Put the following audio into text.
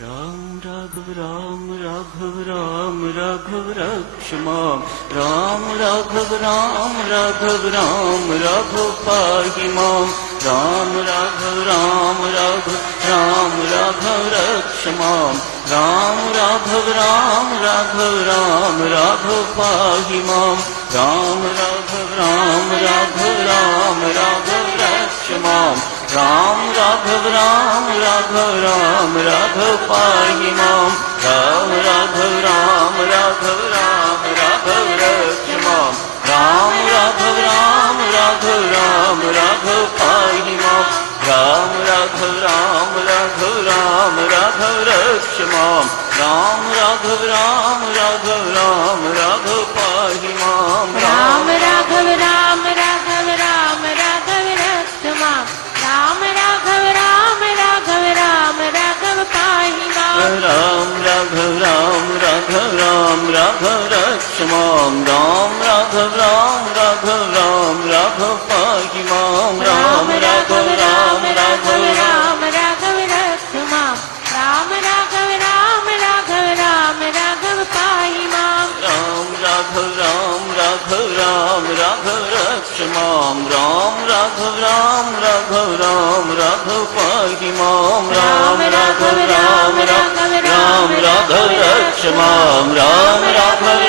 राम राघव राम राघव रक्ष माम राम राघव राघव पाहि माम राम राघव राघव रक्ष माम राम राघव राघव पाहि माम राम राघव राघव रक्ष माम राम राघव राघव पाहि माम राम राघव राघव रक्ष माम राम राघव राघव पाहि माम राम राघव राघव रक्ष माम राम राघव राघव पाहि माम राम राघव राघव रक्ष माम राम राघव राघव पाहि माम राम राघव राघव रक्ष माम राम राघव राघव पाहि माम राम राघव राघव रक्ष माम राम राघव राघव पाहि माम राम राघव राघव रक्ष माम राम राघव राघव पाहि माम राम राघव राघव रक्ष माम राम राघव